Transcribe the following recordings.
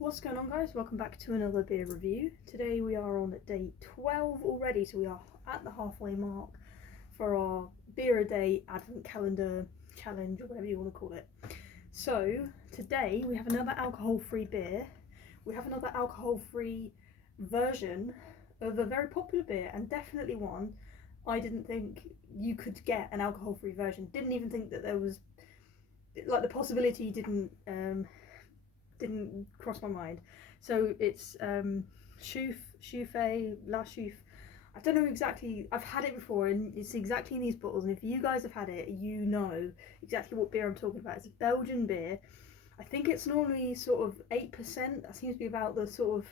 What's going on, guys? Welcome back to another beer review. Today we are on day 12 already, so we are at the halfway mark for our beer a day advent calendar challenge, or whatever you want to call it. So today we have another alcohol-free beer. We have another alcohol-free version of a very popular beer, and definitely one I didn't think you could get an alcohol-free version. Didn't even think that there was, like, the possibility didn't cross my mind. So it's Chouffe, La Chouffe. I don't know exactly. I've had it before, and it's exactly in these bottles. And if you guys have had it, you know exactly what beer I'm talking about. It's a Belgian beer. I think it's normally sort of 8%. That seems to be about the sort of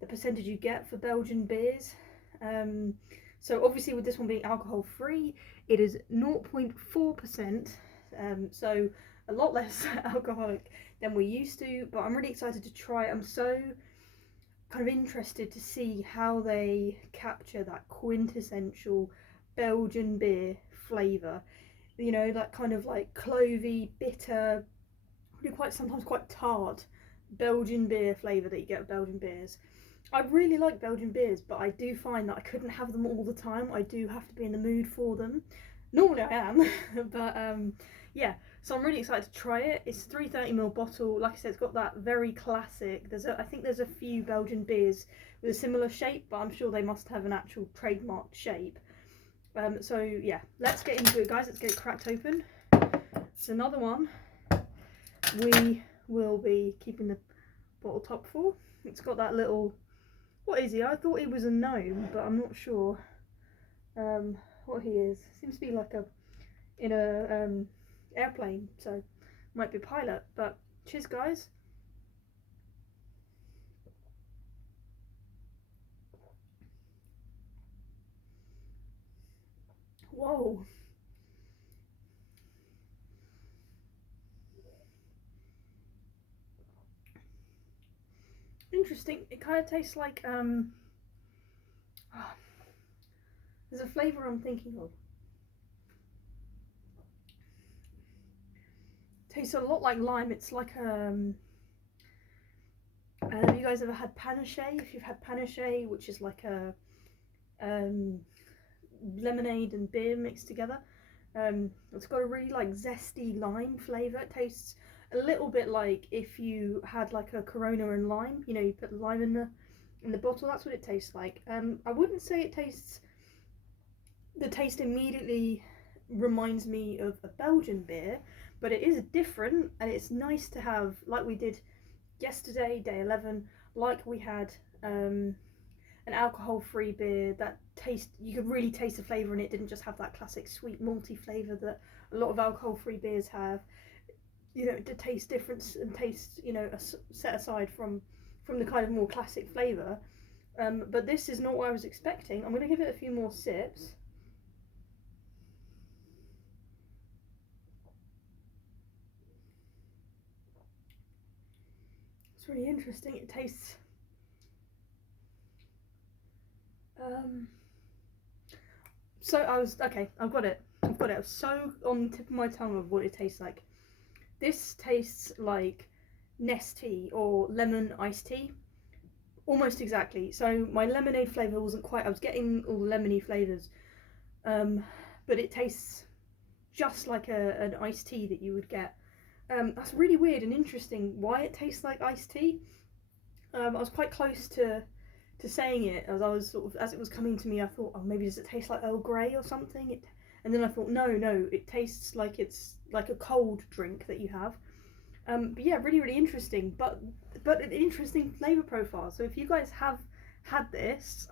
the percentage you get for Belgian beers. So obviously with this one being alcohol free, it is 0.4%. So a lot less alcoholic than we're used to, but I'm really excited to try it. I'm so kind of interested to see how they capture that quintessential Belgian beer flavour. You know, that kind of like clovey, bitter, really sometimes quite tart Belgian beer flavour that you get with Belgian beers. I really like Belgian beers, but I do find that I couldn't have them all the time. I do have to be in the mood for them. Normally I am, but yeah. So I'm really excited to try it. It's a 330ml bottle. Like I said, it's got that very classic. I think there's a few Belgian beers with a similar shape, but I'm sure they must have an actual trademarked shape. So yeah, let's get into it, guys. Let's get it cracked open. It's another one we will be keeping the bottle top for. It's got that little, what is he? I thought he was a gnome, but I'm not sure what he is. Seems to be like in a airplane, so might be a pilot. But cheers, guys. Whoa. Interesting. It kind of tastes like there's a flavour I'm thinking of. Tastes a lot like lime. It's like have you guys ever had panache? If you've had panache, which is like a lemonade and beer mixed together, it's got a really like zesty lime flavour. It tastes a little bit like if you had like a Corona and lime. You know, you put lime in the bottle. That's what it tastes like. I wouldn't say it tastes. The taste immediately reminds me of a Belgian beer, but it is different, and it's nice to have, like we did yesterday, day 11, like we had an alcohol-free beer that you could really taste the flavour, and it didn't just have that classic sweet malty flavour that a lot of alcohol-free beers have. You know, to taste difference and taste, you know, set aside from the kind of more classic flavour. But this is not what I was expecting. I'm going to give it a few more sips. It's really interesting. It tastes so I've got it. I was so on the tip of my tongue of what it tastes like. This tastes like Nestea or lemon iced tea, almost exactly. So my lemonade flavour wasn't quite. I was getting all the lemony flavours, but it tastes just like an iced tea that you would get. That's really weird and interesting. Why it tastes like iced tea? I was quite close to saying it as it was coming to me. I thought, oh, maybe does it taste like Earl Grey or something? And then I thought, no, it tastes like it's like a cold drink that you have. But yeah, really, really interesting. But an interesting flavour profile. So if you guys have had this,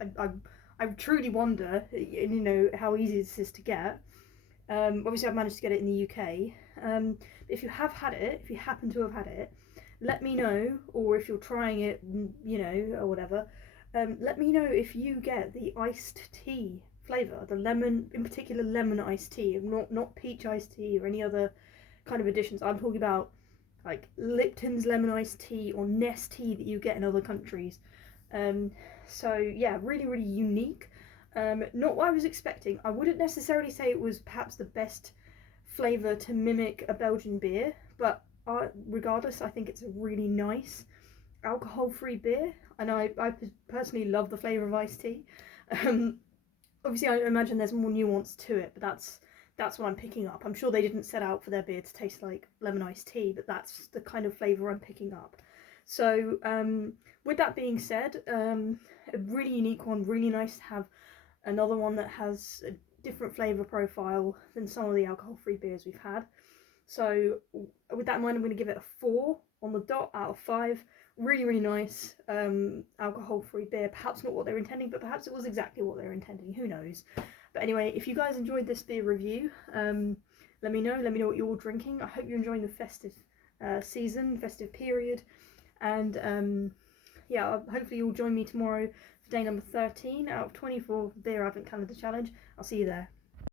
I truly wonder, you know, how easy this is to get. Obviously, I've managed to get it in the UK. If you have had it, if you happen to have had it, let me know. Or if you're trying it, you know, or whatever, let me know if you get the iced tea flavour, the lemon, in particular lemon iced tea, not peach iced tea or any other kind of additions. I'm talking about like Lipton's lemon iced tea or Nestea that you get in other countries. So yeah, really, really unique. Not what I was expecting. I wouldn't necessarily say it was perhaps the best flavour to mimic a Belgian beer, but regardless, I think it's a really nice alcohol-free beer, and I personally love the flavour of iced tea. Um, Obviously, I imagine there's more nuance to it, but that's what I'm picking up. I'm sure they didn't set out for their beer to taste like lemon iced tea, but that's the kind of flavour I'm picking up. So, with that being said, a really unique one, really nice to have another one that has a different flavour profile than some of the alcohol-free beers we've had. So with that in mind, I'm going to give it a 4 on the dot out of 5. Really, really nice alcohol-free beer. Perhaps not what they were intending, but perhaps it was exactly what they were intending. Who knows? But anyway, if you guys enjoyed this beer review, let me know. Let me know what you're drinking. I hope you're enjoying the festive season, festive period. And yeah, hopefully you'll join me tomorrow for day number 13 out of 24 Beer Advent Calendar Challenge. I'll see you there.